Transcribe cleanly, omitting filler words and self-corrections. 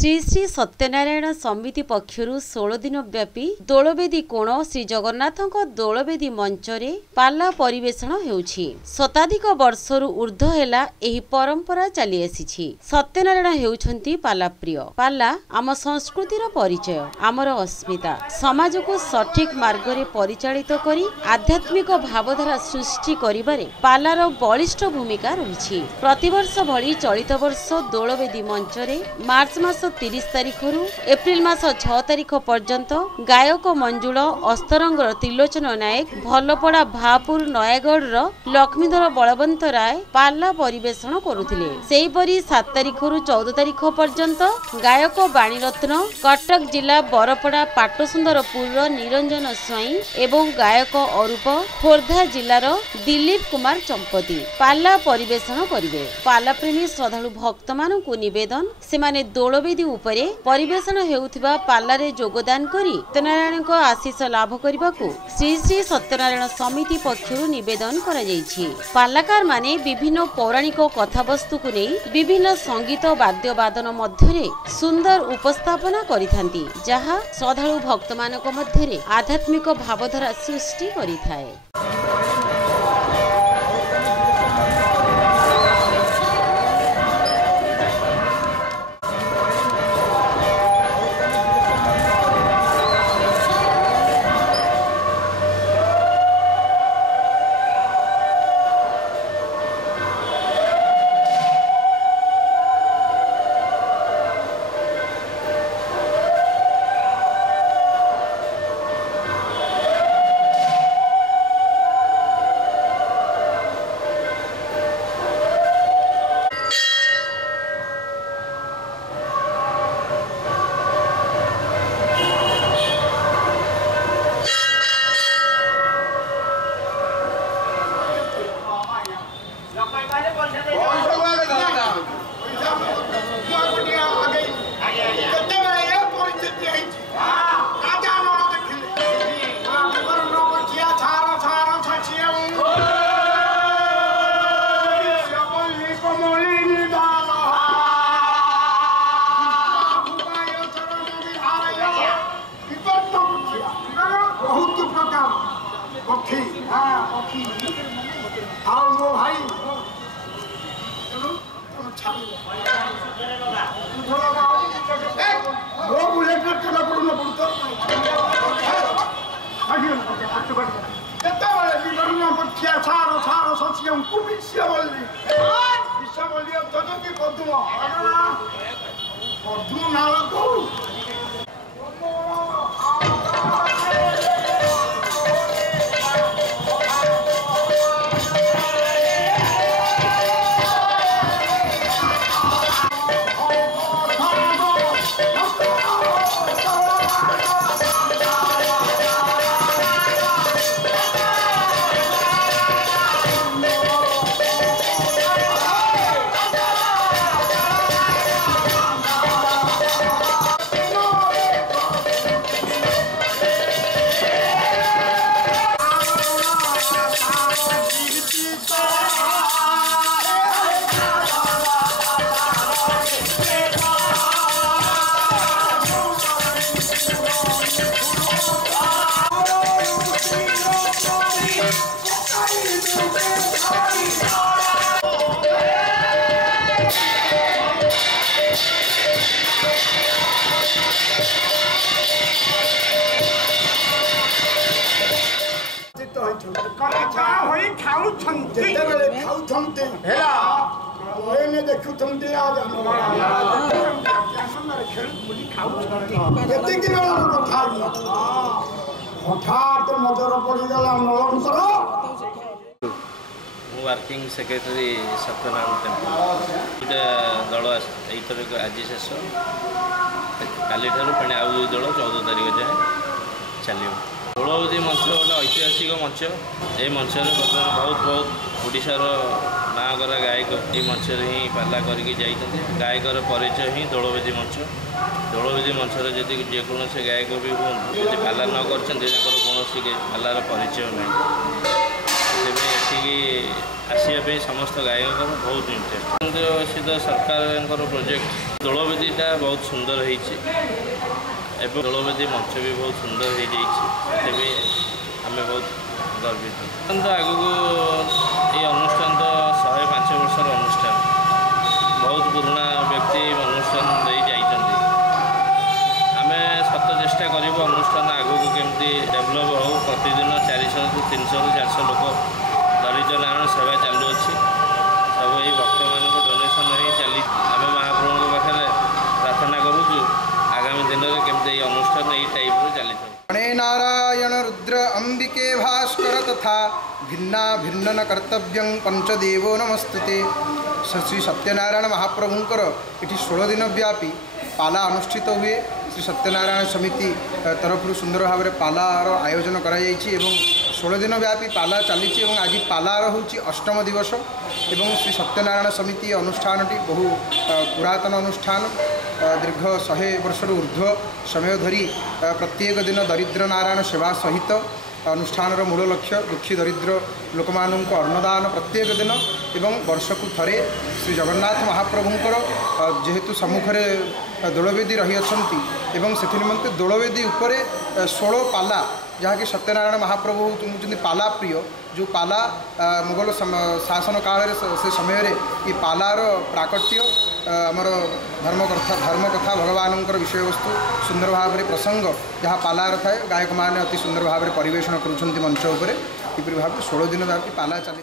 श्री श्री सत्यनारायण समिति पक्षरु 16 दिन व्यापी दोलवेदी कोण श्री जगन्नाथ दोलवेदी मंचरे पाला परिवेषण हेउछि। शताधिक वर्षरु ऊर्ध्व हेला एही परंपरा चली आसीछि। सत्यनारायण हेउछंती पाला प्रिय। पाला आम संस्कृतिर परिचय, आमर अस्मिता, समाज को सठिक मार्ग रे परिचालित करी आध्यात्मिक भावधारा सृष्टि करिबारे पालार बलिष्ठ भूमिका रहिछि। प्रतिवर्ष भली चलित वर्ष दोलवेदी मंचरे मार्च मास 30 तारिख रु एप्रिल मास 6 तारिख पर्यंत गायक मंजुल अस्तरंगर त्रिलोचन नायक भलपड़ा भापुर नयागढ़ लक्ष्मीधर बलवंत राय पाला परिवेषण करुथिले। सेहीपरि 7 तारिख रु 14 तारिख पर्यंत गायक बाणीरत्न कटक जिला बरपड़ा पाटसुंदरपुर निरंजन स्वाई एवं गायक अरूप खोर्धा जिलार दिलीप कुमार चंपती पाला परिवेषण करिवे। पाला प्रेमी श्रद्धालु भक्त मानकु निवेदन सेमाने दोलवेदी उपरे परिवेषण हेउथिबा पालारे योगदान करी सत्यनारायण आशीष लाभ करबाकू श्री श्री सत्यनारायण समिति पक्षरु निवेदन करा जायछि। पालाकार माने विभिन्न पौराणिक कथावस्तु को नै विभिन्न संगीत वाद्य वादन मध्यरे सुंदर उपस्थापना करिथांती, जहा श्रद्धालु भक्त मानक मध्यरे आध्यात्मिक भावधारा सृष्टि करिथाए। वर्किंग सेक्रेटरी सत्यनारायण टेम्पल दल यथर आज शेष काली पुणी आउ दुई दल 14 तारीख जाए चलो। दोलवेदी मंच गोटे ऐतिहासिक मंच। ये मंच बर्तमान बहुत बहुत ओडिशार नाँ करा गायक ये मंच ही पाला करके गायकर परिचय ही दोलवेदी मंच। दोलवेदी मंच जदि जेकोसी गायक भी हूँ पाला न कर कौन पालार परिचय ना। ଏଠିକି ଆସିବା ପାଇଁ ସମସ୍ତ ଗାୟକଙ୍କର ବହୁତ ଇଣ୍ଟରେଷ୍ଟ। କେନ୍ଦ୍ରଶାସିତ ସରକାରଙ୍କର ପ୍ରୋଜେକ୍ଟ ଦୋଳବେଦୀଟା ବହୁତ ସୁନ୍ଦର ହେଇଛି ଏବଂ ଦୋଳବେଦୀ ମଞ୍ଚ ବି ବହୁତ ସୁନ୍ଦର ହେଇଯାଇଛି। ସେଥିପାଇଁ ଆମେ ବହୁତ ଗର୍ବିତ। ଆଗକୁ এই অনুষ্ঠাନ ତ 105 ବର୍ଷର ଅନୁଷ୍ଠାନ, ବହୁତ ପୁରୁଣା ବ୍ୟକ୍ତି ଅନୁଷ୍ଠାନ ଦେଇ ଯାଇଛନ୍ତି। ଆମେ ସତ ଚେଷ୍ଟା କରିବୁ ଅନୁଷ୍ଠାନ ଆଗକୁ କେମିତି ଡେଭଲପ୍ ହେଉ। ପ୍ରତିଦିନ 400 ରୁ 300 ରୁ 400 ଲୋକ ଦରିଦ୍ର ନାରାୟଣ ସେବା ଚାଲୁଅଛି। ସବୁ ଏଇ ଭକ୍ତମାନଙ୍କ ଡୋନେସନ୍ ହିଁ ଚାଲି। ଆମେ ମହାପ୍ରଭୁଙ୍କ ପାଖରେ ପ୍ରାର୍ଥନା କରୁଛୁ ଆଗାମୀ ଦିନରେ କେମିତି ଏଇ ଅନୁଷ୍ଠାନ ଏଇ ଟାଇପ୍ର ଚାଲିଥାଉ। गणे नारायण रुद्र अंबिके भास्कर तथा भिन्ना भिन्नन कर्तव्यं पंचदेवो नमस्तुते। श्री सत्यनारायण महाप्रभुंकर ये 16 दिन व्यापी पाला अनुष्ठित हुए। श्री सत्यनारायण समिति तरफ सुंदर भाव में पालार आयोजन कर 16 दिन व्यापी पाला चली। आज पालार हूँ 8म दिवस एवं श्री सत्यनारायण समिति अनुष्ठान बहु पुरातन अनुष्ठान। दीर्घ 100 वर्ष ऊर्ध्व समय धरी प्रत्येक दिन दरिद्र नारायण सेवा सहित अनुष्ठान मूल लक्ष्य दुखी दरिद्र लोक मानक अन्नदान प्रत्येक दिन एवं वर्षकु थरे श्री जगन्नाथ महाप्रभुंकर जेहेतु सम्मुखरे दोलवेदी रही अछंती एवं से निमंते दोलवेदी उपरे 16 पाला जहाँकि सत्यनारायण महाप्रभु होती पाला प्रिय। जो पाला मुगल शासन काल से समय ये पालार प्राकट्य आमर धर्म कथा भगवान विषय वस्तु सुंदर भाव में प्रसंग जहाँ पालार थाए गायक मैंने अति सुंदर भाव में परिवेषण करुँच मंच उपर। भाव 16 दिन व्यापी पाला चली।